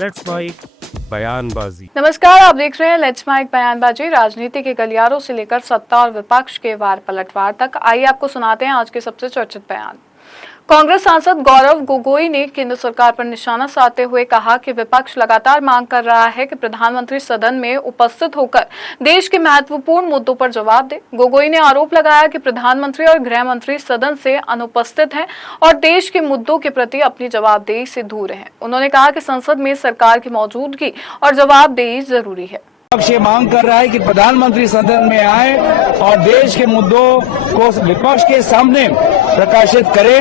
Let's mic बयानबाजी। नमस्कार, आप देख रहे हैं लेट्स माइक बयानबाजी। राजनीति के गलियारों से लेकर सत्ता और विपक्ष के वार पलटवार तक, आइए आपको सुनाते हैं आज के सबसे चर्चित बयान। कांग्रेस सांसद गौरव गोगोई ने केंद्र सरकार पर निशाना साधते हुए कहा कि विपक्ष लगातार मांग कर रहा है कि प्रधानमंत्री सदन में उपस्थित होकर देश के महत्वपूर्ण मुद्दों पर जवाब दे। गोगोई ने आरोप लगाया कि प्रधानमंत्री और गृह मंत्री सदन से अनुपस्थित हैं और देश के मुद्दों के प्रति अपनी जवाबदेही से दूर हैं। उन्होंने कहा कि संसद में सरकार की मौजूदगी और जवाबदेही जरूरी है। विपक्ष ये मांग कर रहा है कि प्रधानमंत्री सदन में आए और देश के मुद्दों को विपक्ष के सामने प्रकाशित करें।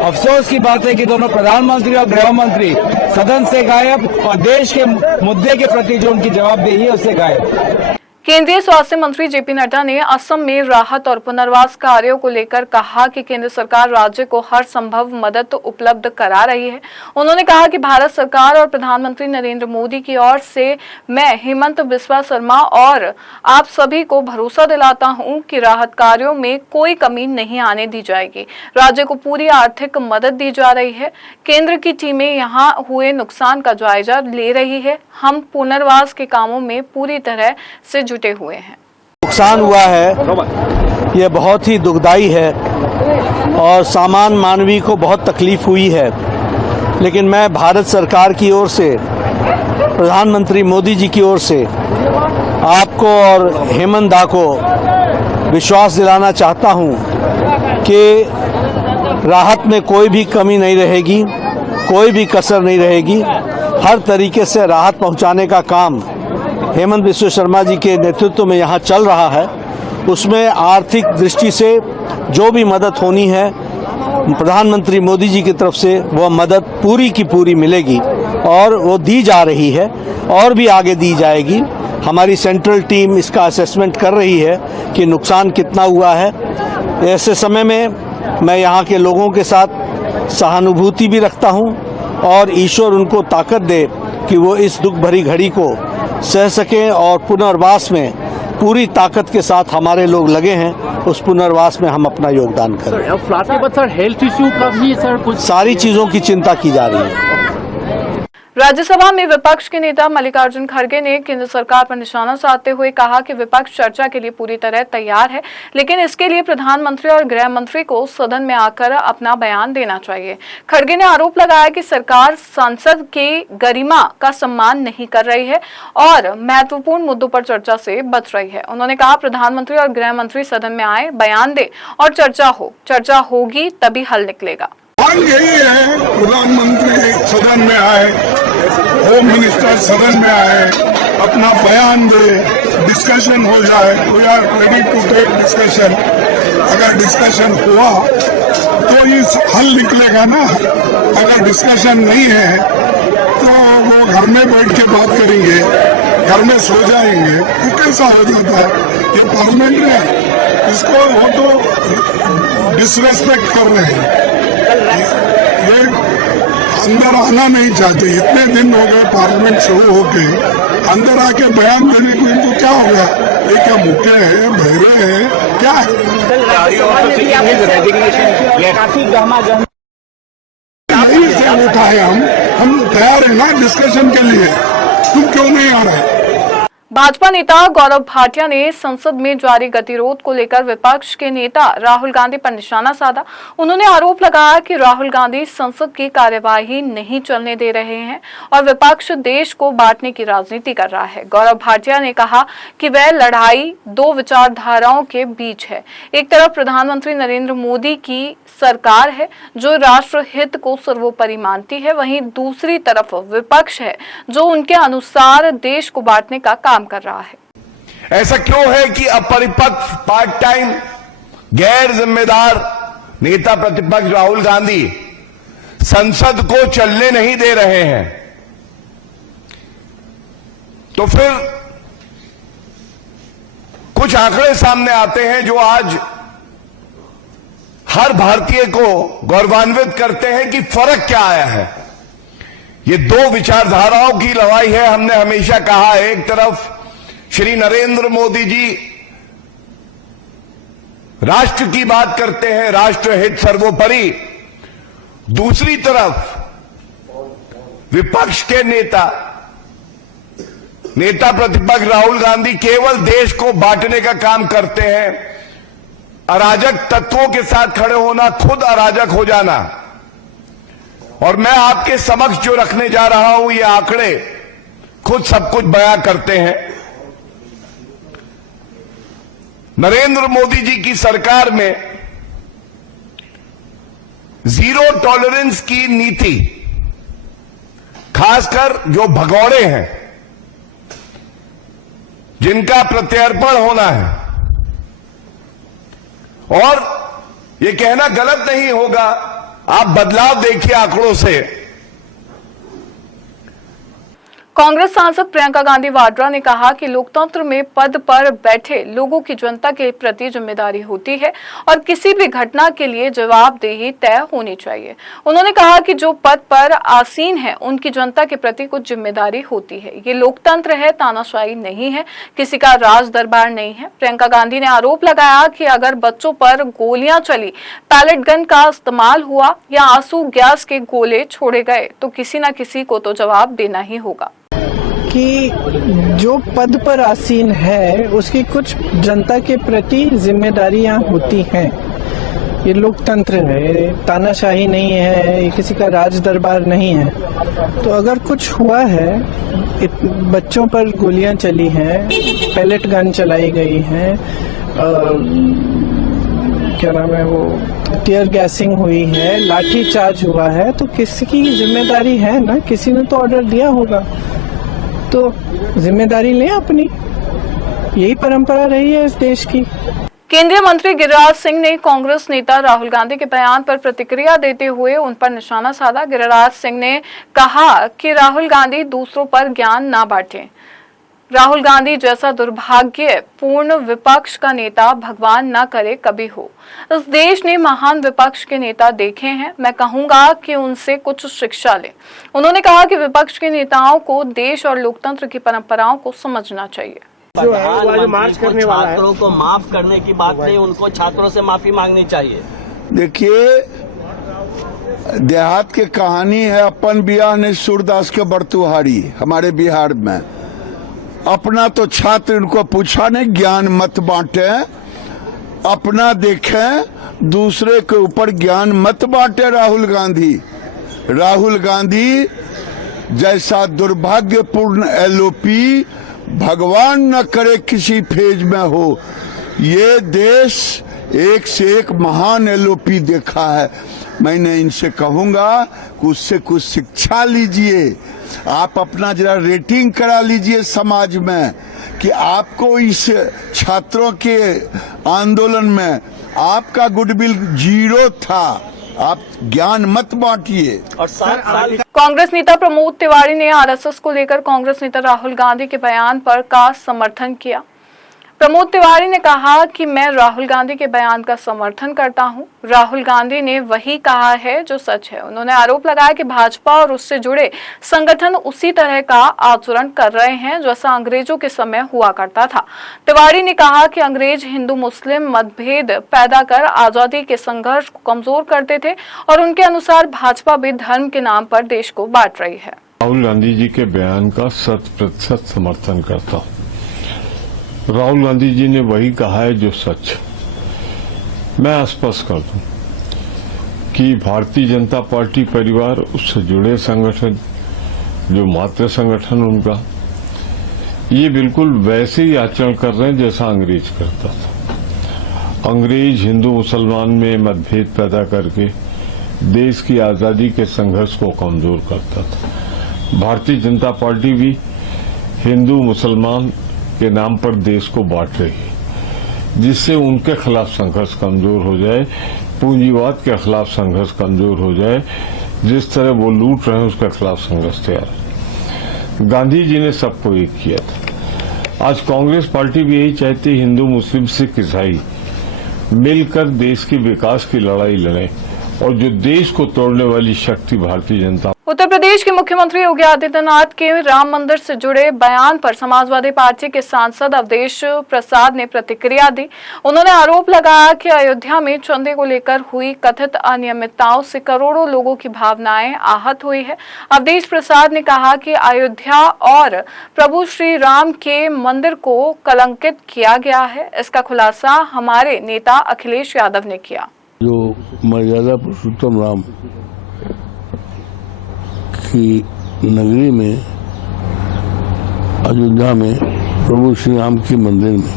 अफसोस की बात है कि दोनों प्रधानमंत्री और गृह मंत्री सदन से गायब और देश के मुद्दे के प्रति जो उनकी जवाबदेही है उससे गायब। केंद्रीय स्वास्थ्य मंत्री जेपी नड्डा ने असम में राहत और पुनर्वास कार्यों को लेकर कहा कि केंद्र सरकार राज्य को हर संभव मदद उपलब्ध करा रही है। उन्होंने कहा कि भारत सरकार और प्रधानमंत्री नरेंद्र मोदी की ओर से मैं हेमंत बिस्वा शर्मा और आप सभी को भरोसा दिलाता हूं कि राहत कार्यों में कोई कमी नहीं आने दी जाएगी। राज्य को पूरी आर्थिक मदद दी जा रही है। केंद्र की टीमें यहां हुए नुकसान का जायजा ले रही है। हम पुनर्वास के कामों में पूरी तरह से जुटे हुए हैं। नुकसान हुआ है, ये बहुत ही दुखदाई है और सामान्य मानवीय को बहुत तकलीफ हुई है। लेकिन मैं भारत सरकार की ओर से, प्रधानमंत्री मोदी जी की ओर से आपको और हेमंत दा को विश्वास दिलाना चाहता हूं कि राहत में कोई भी कमी नहीं रहेगी, कोई भी कसर नहीं रहेगी। हर तरीके से राहत पहुंचाने का काम हेमंत बिस्वा शर्मा जी के नेतृत्व में यहाँ चल रहा है। उसमें आर्थिक दृष्टि से जो भी मदद होनी है प्रधानमंत्री मोदी जी की तरफ से वह मदद पूरी की पूरी मिलेगी और वो दी जा रही है और भी आगे दी जाएगी। हमारी सेंट्रल टीम इसका असेसमेंट कर रही है कि नुकसान कितना हुआ है। ऐसे समय में मैं यहाँ के लोगों के साथ सहानुभूति भी रखता हूँ और ईश्वर उनको ताकत दे कि वो इस दुख भरी घड़ी को सह सकें और पुनर्वास में पूरी ताकत के साथ हमारे लोग लगे हैं, उस पुनर्वास में हम अपना योगदान करें। फ्लड के बाद सर हेल्थ इश्यू का भी सर कुछ सारी चीज़ों की चिंता की जा रही है। राज्यसभा में विपक्ष के नेता मल्लिकार्जुन खड़गे ने केंद्र सरकार पर निशाना साधते हुए कहा कि विपक्ष चर्चा के लिए पूरी तरह तैयार है, लेकिन इसके लिए प्रधानमंत्री और गृह मंत्री को सदन में आकर अपना बयान देना चाहिए। खड़गे ने आरोप लगाया कि सरकार संसद के गरिमा का सम्मान नहीं कर रही है और महत्वपूर्ण मुद्दों पर चर्चा से बच रही है। उन्होंने कहा प्रधानमंत्री और गृह मंत्री सदन में आए, बयान दे और चर्चा होगी तभी हल निकलेगा। यही है, प्रधानमंत्री सदन में आए, होम मिनिस्टर सदन में आए, अपना बयान दे, डिस्कशन हो जाए। We are ready to take discussion. अगर डिस्कशन हुआ तो ये हल निकलेगा ना। अगर डिस्कशन नहीं है तो वो घर में बैठ के बात करेंगे, घर में सो जाएंगे। ये कैसा हो जाता है? ये पार्लियामेंट है, इसको वो तो डिसरेस्पेक्ट कर रहे हैं। ये अंदर आना नहीं चाहते। इतने दिन हो गए पार्लियामेंट शुरू होके, अंदर आके बयान देने को इनको क्या हो गया? ये क्या मुक्के हैं, बहरे हैं, क्या है? नहीं से उठा है, हम तैयार है ना डिस्कशन के लिए। तुम क्यों नहीं आ रहे? भाजपा नेता गौरव भाटिया ने संसद में जारी गतिरोध को लेकर विपक्ष के नेता राहुल गांधी पर निशाना साधा। उन्होंने आरोप लगाया कि राहुल गांधी संसद की कार्यवाही नहीं चलने दे रहे हैं और विपक्ष देश को बांटने की राजनीति कर रहा है। गौरव भाटिया ने कहा कि वह लड़ाई दो विचारधाराओं के बीच है। एक तरफ प्रधानमंत्री नरेंद्र मोदी की सरकार है जो राष्ट्र हित को सर्वोपरि मानती है, वहीं दूसरी तरफ विपक्ष है जो उनके अनुसार देश को बांटने का काम कर रहा है। ऐसा क्यों है कि अपरिपक्व, पार्ट टाइम, गैर जिम्मेदार नेता प्रतिपक्ष राहुल गांधी संसद को चलने नहीं दे रहे हैं? तो फिर कुछ आंकड़े सामने आते हैं जो आज हर भारतीय को गौरवान्वित करते हैं कि फर्क क्या आया है। ये दो विचारधाराओं की लड़ाई है। हमने हमेशा कहा है, एक तरफ श्री नरेंद्र मोदी जी राष्ट्र की बात करते हैं, राष्ट्र हित सर्वोपरि। दूसरी तरफ विपक्ष के नेता प्रतिपक्ष राहुल गांधी केवल देश को बांटने का काम करते हैं। अराजक तत्वों के साथ खड़े होना, खुद अराजक हो जाना। और मैं आपके समक्ष जो रखने जा रहा हूं, ये आंकड़े खुद सब कुछ बयां करते हैं। नरेंद्र मोदी जी की सरकार में जीरो टॉलरेंस की नीति, खासकर जो भगौड़े हैं, जिनका प्रत्यर्पण होना है, और ये कहना गलत नहीं होगा, आप बदलाव देखिए आंकड़ों से। कांग्रेस सांसद प्रियंका गांधी वाड्रा ने कहा कि लोकतंत्र में पद पर बैठे लोगों की जनता के प्रति जिम्मेदारी होती है और किसी भी घटना के लिए जवाबदेही तय होनी चाहिए। उन्होंने कहा कि जो पद पर आसीन है उनकी जनता के प्रति कुछ जिम्मेदारी होती है। ये लोकतंत्र है, तानाशाही नहीं है, किसी का राज दरबार नहीं है। प्रियंका गांधी ने आरोप लगाया कि अगर बच्चों पर गोलियां चली, पैलेट गन का इस्तेमाल हुआ या आंसू गैस के गोले छोड़े गए तो किसी न किसी को तो जवाब देना ही होगा। कि जो पद पर आसीन है उसकी कुछ जनता के प्रति जिम्मेदारियां होती हैं। ये लोकतंत्र है, तानाशाही नहीं है, किसी का राज दरबार नहीं है। तो अगर कुछ हुआ है, बच्चों पर गोलियां चली हैं, पैलेट गन चलाई गई हैं, क्या नाम है वो, टीयर गैसिंग हुई है, लाठी चार्ज हुआ है, तो किसी की जिम्मेदारी है ना, किसी ने तो ऑर्डर दिया होगा, तो जिम्मेदारी लें अपनी। यही परंपरा रही है इस देश की। केंद्रीय मंत्री गिरिराज सिंह ने कांग्रेस नेता राहुल गांधी के बयान पर प्रतिक्रिया देते हुए उन पर निशाना साधा। गिरिराज सिंह ने कहा कि राहुल गांधी दूसरों पर ज्ञान ना बांटें। राहुल गांधी जैसा दुर्भाग्यपूर्ण विपक्ष का नेता भगवान ना करे कभी हो। इस देश ने महान विपक्ष के नेता देखे हैं, मैं कहूंगा कि उनसे कुछ शिक्षा लें। उन्होंने कहा कि विपक्ष के नेताओं को देश और लोकतंत्र की परंपराओं को समझना चाहिए। जो है वो मार्च करने वाला है, छात्रों को माफ करने की बात नहीं, उनको छात्रों से माफी मांगनी चाहिए। देखिए, देहात की कहानी है, अपन बिहार ने सूरदास के बरतुहारी हमारे बिहार में। अपना तो छात्र इनको पूछा नहीं, ज्ञान मत बांटे, अपना देखें, दूसरे के ऊपर ज्ञान मत बांटे। राहुल गांधी जैसा दुर्भाग्यपूर्ण एलओपी भगवान न करे किसी फेज में हो। ये देश एक से एक महान एलओपी देखा है। मैंने इनसे कहूंगा कि उससे कुछ शिक्षा लीजिए, आप अपना जरा रेटिंग करा लीजिए समाज में कि आपको इस छात्रों के आंदोलन में आपका गुडविल 0 था। आप ज्ञान मत बांटिए। और 7 साल कांग्रेस नेता प्रमोद तिवारी ने आरएसएस को लेकर कांग्रेस नेता राहुल गांधी के बयान पर का समर्थन किया। प्रमोद तिवारी ने कहा कि मैं राहुल गांधी के बयान का समर्थन करता हूं। राहुल गांधी ने वही कहा है जो सच है। उन्होंने आरोप लगाया कि भाजपा और उससे जुड़े संगठन उसी तरह का आचरण कर रहे हैं जैसा अंग्रेजों के समय हुआ करता था। तिवारी ने कहा कि अंग्रेज हिंदू मुस्लिम मतभेद पैदा कर आजादी के संघर्ष को कमजोर करते थे और उनके अनुसार भाजपा भी धर्म के नाम पर देश को बांट रही है। राहुल गांधी जी के बयान का 100% समर्थन करता हूं। राहुल गांधी जी ने वही कहा है जो सच। मैं स्पष्ट कर दूं कि भारतीय जनता पार्टी परिवार, उससे जुड़े संगठन, जो मातृ संगठन उनका, ये बिल्कुल वैसे ही आचरण कर रहे हैं जैसा अंग्रेज करता था। अंग्रेज हिंदू मुसलमान में मतभेद पैदा करके देश की आजादी के संघर्ष को कमजोर करता था। भारतीय जनता पार्टी भी हिंदू मुसलमान के नाम पर देश को बांट रही है, जिससे उनके खिलाफ संघर्ष कमजोर हो जाए, पूंजीवाद के खिलाफ संघर्ष कमजोर हो जाए, जिस तरह वो लूट रहे हैं उसके खिलाफ संघर्ष तैयार है। गांधी जी ने सबको एक किया था। आज कांग्रेस पार्टी भी यही चाहती है, हिंदू मुस्लिम सिख ईसाई मिलकर देश के विकास की लड़ाई लड़ें और जो देश को तोड़ने वाली शक्ति भारतीय जनता। उत्तर प्रदेश के मुख्यमंत्री योगी आदित्यनाथ के राम मंदिर से जुड़े बयान पर समाजवादी पार्टी के सांसद अवधेश प्रसाद ने प्रतिक्रिया दी। उन्होंने आरोप लगाया कि अयोध्या में चंदे को लेकर हुई कथित अनियमितताओं से करोड़ों लोगों की भावनाएं आहत हुई है। अवधेश प्रसाद ने कहा कि अयोध्या और प्रभु श्री राम के मंदिर को कलंकित किया गया है। इसका खुलासा हमारे नेता अखिलेश यादव ने किया। जो मर्यादा पुरुषोत्तम राम की नगरी में अयोध्या में प्रभु श्री राम के मंदिर में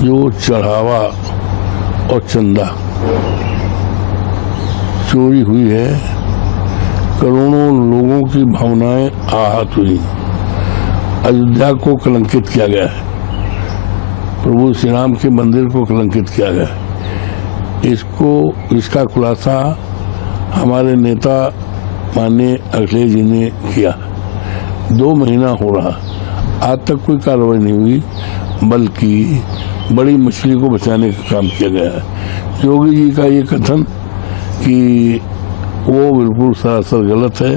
जो चढ़ावा और चंदा चोरी हुई है, करोड़ों लोगों की भावनाएं आहत हुई, अयोध्या को कलंकित किया गया है, प्रभु श्री राम के मंदिर को कलंकित किया गया है। इसका खुलासा हमारे नेता माननीय अखिलेश जी ने किया। 2 महीना हो रहा, आज तक कोई कार्रवाई नहीं हुई, बल्कि बड़ी मछली को बचाने का काम किया गया है। योगी जी का ये कथन कि वो बिल्कुल सरासर गलत है।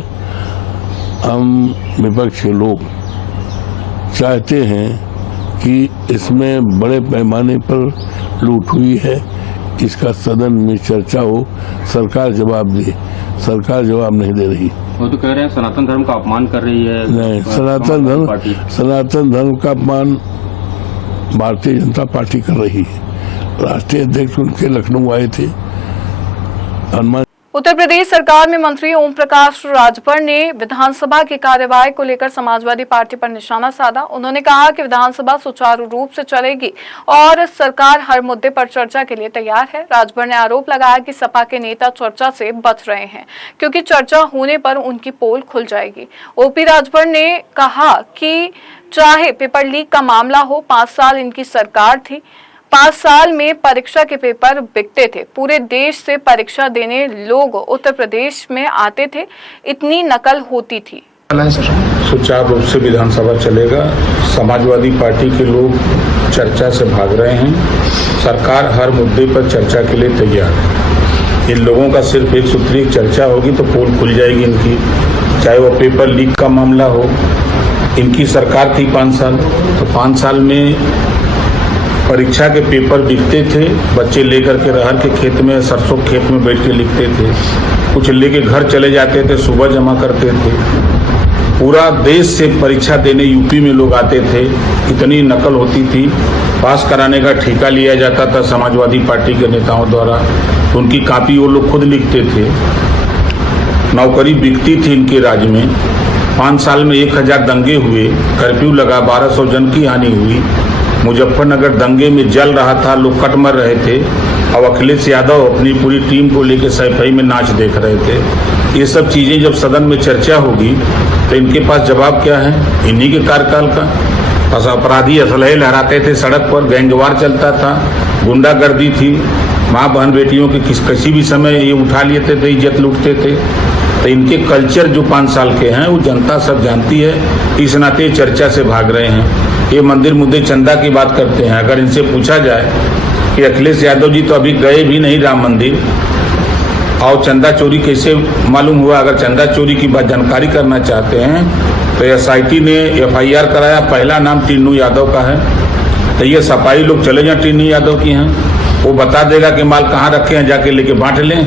हम विपक्षी लोग चाहते हैं कि इसमें बड़े पैमाने पर लूट हुई है, इसका सदन में चर्चा हो, सरकार जवाब दे। सरकार जवाब नहीं दे रही। वो तो कह रहे हैं सनातन धर्म का अपमान कर रही है। नहीं, सनातन धर्म का अपमान भारतीय जनता पार्टी कर रही है। राष्ट्रीय अध्यक्ष उनके लखनऊ आए थे। उत्तर प्रदेश सरकार में मंत्री ओम प्रकाश राजभर ने विधानसभा की कार्यवाही को लेकर समाजवादी पार्टी पर निशाना साधा। उन्होंने कहा कि विधानसभा सुचारू रूप से चलेगी और सरकार हर मुद्दे पर चर्चा के लिए तैयार है। राजभर ने आरोप लगाया कि सपा के नेता चर्चा से बच रहे हैं क्योंकि चर्चा होने पर उनकी पोल खुल जाएगी। ओपी राजभर ने कहा कि चाहे पेपर लीक का मामला हो, 5 साल इनकी सरकार थी, 5 साल में परीक्षा के पेपर बिकते थे, पूरे देश से परीक्षा देने लोग उत्तर प्रदेश में आते थे, इतनी नकल होती थी। सुचारू रूप से विधानसभा चलेगा। समाजवादी पार्टी के लोग चर्चा से भाग रहे हैं। सरकार हर मुद्दे पर चर्चा के लिए तैयार है। इन लोगों का सिर्फ एक सूत्री चर्चा होगी तो पोल खुल जाएगी इनकी। चाहे वो पेपर लीक का मामला हो, इनकी सरकार थी 5 साल, तो 5 साल में परीक्षा के पेपर बिकते थे। बच्चे लेकर के रहर के खेत में, सरसों खेत में बैठ के लिखते थे, कुछ लेके घर चले जाते थे, सुबह जमा करते थे। पूरा देश से परीक्षा देने यूपी में लोग आते थे, इतनी नकल होती थी। पास कराने का ठेका लिया जाता था समाजवादी पार्टी के नेताओं द्वारा, उनकी कॉपी वो लोग खुद लिखते थे। नौकरी बिकती थी इनके राज्य में। 5 साल में 1000 दंगे हुए, कर्फ्यू लगा, 1200 जन की हानि हुई। मुजफ्फरनगर दंगे में जल रहा था, लोग कट मर रहे थे और अखिलेश यादव अपनी पूरी टीम को लेकर सैफई में नाच देख रहे थे। ये सब चीजें जब सदन में चर्चा होगी तो इनके पास जवाब क्या है? इन्हीं के कार्यकाल का। बस अपराधी असलहे लहराते थे सड़क पर, गैंगवार चलता था, गुंडागर्दी थी, माँ बहन बेटियों के किसी भी समय ये उठा लेते थे, इज्जत लूटते थे। तो इनके कल्चर जो 5 साल के हैं वो जनता सब जानती है, इस नाते चर्चा से भाग रहे हैं। ये मंदिर मुद्दे चंदा की बात करते हैं। अगर इनसे पूछा जाए कि अखिलेश यादव जी तो अभी गए भी नहीं राम मंदिर, और चंदा चोरी कैसे मालूम हुआ, अगर चंदा चोरी की बात जानकारी करना चाहते हैं तो SIT ने FIR कराया, पहला नाम टीनू यादव का है। तो ये सफाई लोग चले जाए टीनू यादव की हैं, वो बता देगा कि माल कहाँ रखे हैं, जाके लेके बांट लें।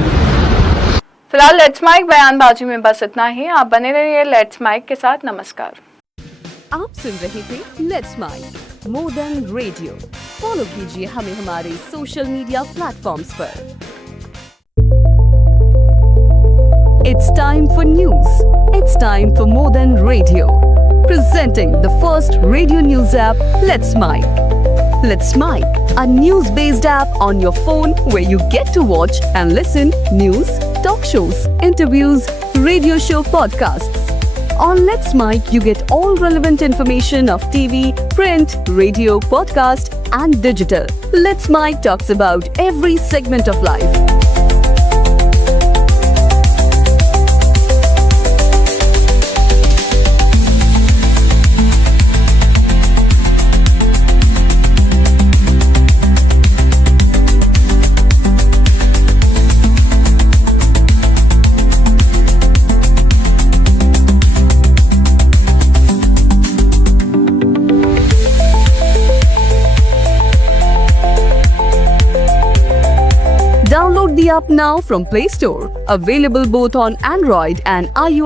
फिलहाल लेट्स माइक बयानबाजी में बस इतना ही। आप बने रहिए लेट्स माइक के साथ। नमस्कार। आप सुन रहे थे let's mic more than radio. Follow कीजिए हमें हमारे सोशल मीडिया प्लेटफॉर्म्स पर। It's time for news. It's time for more than radio. Presenting the first radio news app, Let's Mic. Let's Mic, a news-based app on your phone where you get to watch and listen news, talk shows, interviews, radio show podcasts. On Let's Mic, you get all relevant information of TV, print, radio, podcast, and digital. Let's Mic talks about every segment of life. now from Play Store. Available both on Android and iOS.